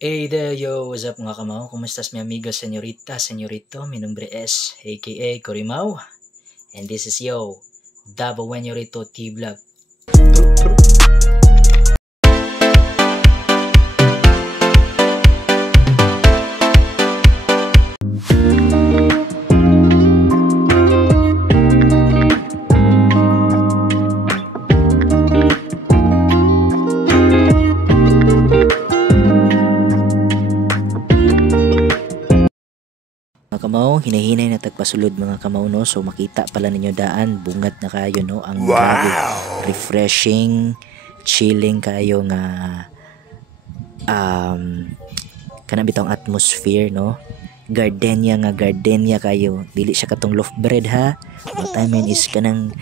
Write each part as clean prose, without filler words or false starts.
Hey there, yo! What's up mga kamao? Kumusta's mi amigo, senyorita, senyorito? Mi nombre es, aka Corimao. And this is yo, Dabo Wenyorito T-Vlog. Mga kamaw, hinahinay na tagpasulod mga kamaw no. So makita pala ninyo daan, bungad na kayo no. Ang grabe, refreshing, chilling kayo nga kanang bitong atmosphere no. Gardenia kayo. Dili siya katong loaf bread ha. What I mean is kanang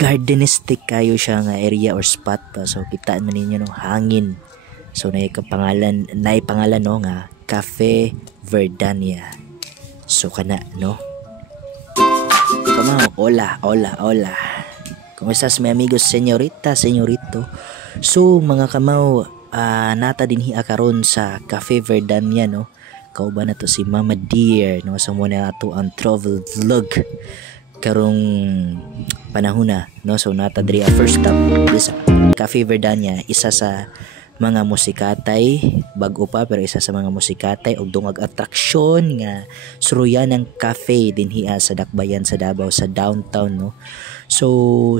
gardenistic kayo siya nga area or spot pa. So kitaan man ninyo no, hangin. So nay pangalan no nga Cafe Verdania. So kana no. Kamao, hola. Kumusta mi amigos, senyorita, senyorito? So mga kamao, nata dinhi karon sa Cafe Verdania no. Kauban na to si Mama Dear no, sa muna ato ang travel vlog karong panahon na no. So nata diri first stop sa Cafe Verdania, isa sa mga musikatay, bag-o pa pero isa sa mga musikatay og dungag atraksyon nga suruyan ng cafe dinhi sa Dakbayan sa Davao sa downtown no. So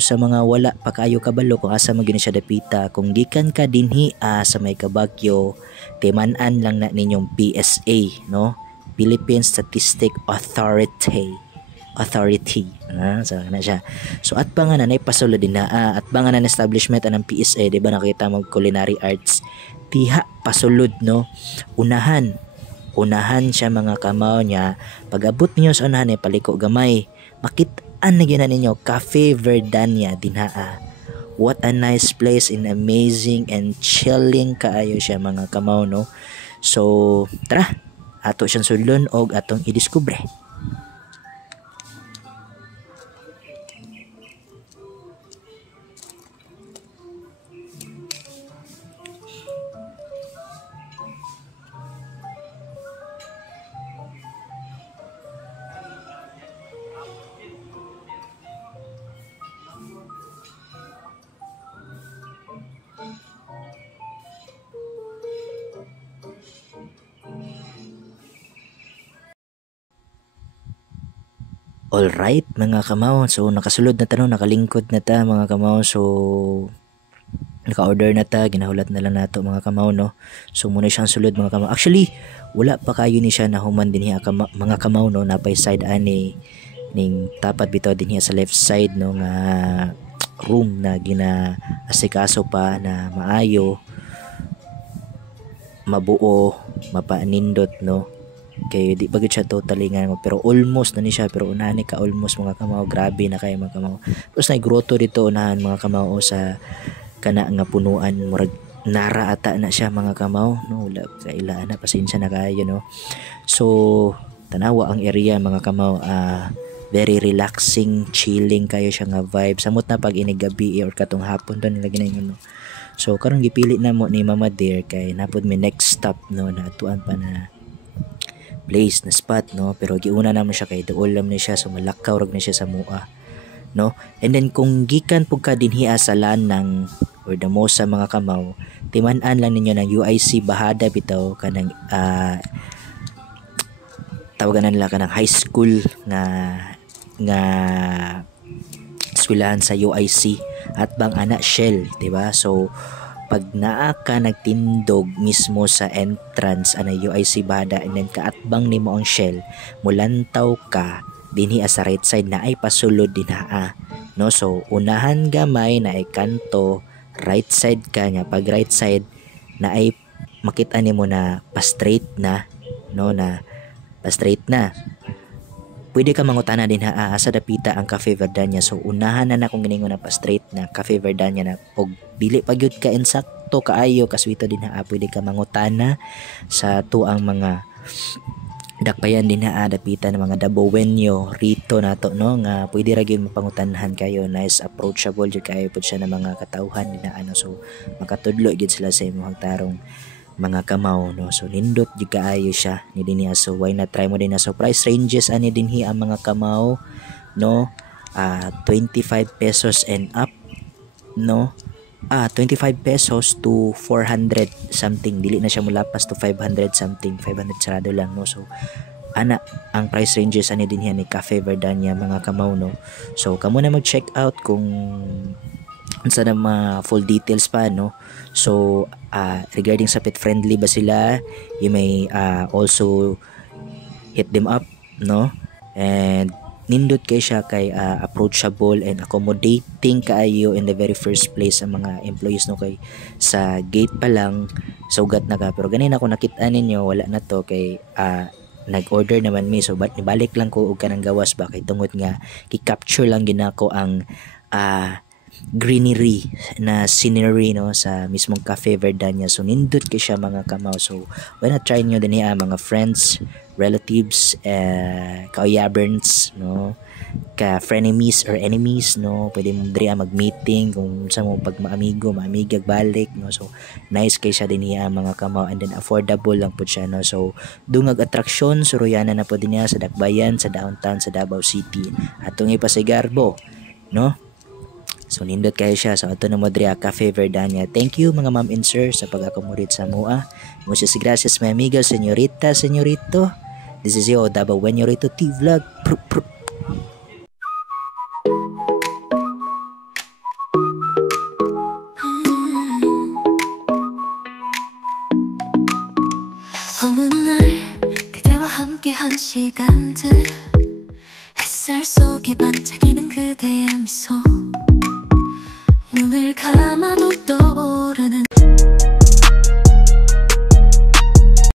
sa mga wala pa kayo kabalo kung asa mo gini siya dapita, kung gikan ka dinhi sa may Kabagyo, timan-an lang na ninyong PSA no, Philippine Statistic Authority. So na siya. So at banganan ay pasulod din na at banganan establishment anang PSA, di ba nakita mo culinary arts tiha pasulod no. Unahan siya mga kamaw niya. Pag-abot niyo sa unahan ay paliko gamay, makitaan na gyud ninyo Cafe Verdania dinha. What a nice place, and amazing and chilling kaayo siya mga kamaw no. So tara, ato siyang sulon og atong idiskubre. Alright mga kamaw, so nakasulod na ta no, nakalingkod na ta mga kamaw. So naka-order na ta, ginahulat na lang nato mga kamaw no. So muna siyang sulod mga kamaw. Actually wala pa kayo ni siya nahuman din hiya mga kamaw no, napay side ani ning tapat bitaw din hiya sa left side no nga room na gina-asikaso pa na maayo, mabuo, mapanindot no. Kay di bagid siya totally nga pero almost na ni siya, pero unahan ni ka almost mga kamaw. Grabe na kay mga kamaw. Tapos na grotto dito unahan mga kamaw sa kana nga punuan, murag nara ata na siya mga kamaw no. Wala kailaan na, pasensya na kayo no. So tanawa ang area mga kamaw, very relaxing, chilling kayo siya nga vibe. Samot na pag inigabi or katong hapon doon nilagay na yun no. So karon gipili na mo ni Mama Dear kay napod mi next stop no, na atuan pa na place na spot no, pero giuna naman siya kay duol lam ni siya, so malakaw rag na siya sa mua no. And then kung gikan pug ka dinhi sa lanang or damo sa mga kamaw, timan-an lang ninyo ng UIC Bahada bitaw kanang tawagan nila kanang high school nga eskwelahan sa UIC at bang ana Shell, di ba? So pag naa ka nagtindog mismo sa entrance ana UIC Bahada, and then kaatbang nimo ang Shell, mulantaw ka dinhi sa right side na ay pasulod dinha no. So unahan gamay na ay kanto, right side ka nya, pag right side na ay makita nimo na pa straight na no, na pa straight na. Pwede ka mangutana din sa dapita ang Cafe Verdania. So unahan na kung giningon na pa straight na Cafe Verdania na, og dili pa gyud ka insakto kaayo kaswito din pwede ka mangutana sa tuang mga dakbayan din dapita ng mga Dabawenyo rito nato no, nga pwede ra gyud mapangutanhan kayo. Nice, approachable jud kayo pud siya ng mga katawhan din ano. So makatudlo gyud sila sa imong tarong mga kamaw no. So nindot jud kaayo siya ni dinhi, so why not try mo din na. So price ranges ani dinhi ang mga kamaw no, 25 pesos and up no, 25 pesos to 400 something, dili na siya mulapas to 500 something, 500 sarado lang no. So ana ang price ranges ani din yan ni Cafe Verdania mga kamaw no. So kamo na mag-check out kung unsa na mga full details pa no. So regarding sa pet friendly ba sila, you may also hit them up no. And nindot kay siya kay approachable and accommodating kaayo in the very first place ang mga employees no, kay sa gate pa lang sugat na ka. Pero ganin ako nakita ninyo wala na to kay nag-order naman mi, so ibalik lang ko og kanang gawas ba kay tungod nga ki-capture lang ginako ang greenery na scenery no sa mismong Cafe Verdania. So nindot kay siya mga kamaw. So why not try nyo din mga friends, relatives, kauyaberns no, ka frenemies or enemies no, pwede mo diri mag-meeting kung sa mo pag maamigo maamigag balik no. So nice kay siya din mga kamaw, and then affordable lang po siya no. So dungag atraksyon suroyanan na po din niya sa Dakbayan, sa downtown sa Davao City atong ipasigarbo no. So nindot kayo siya. So ato na mo diri Cafe Verdania. Thank you mga ma'am and sir sa pag-accommodate sa mua. Muchas gracias my amigo, señorita, señorito. This is yo Davao Wenyorito T Vlog. 어느 날 그대와 함께한 시간들, 햇살 속에 반짝이는 그대의 미소, 눈을 감아도 떠오르는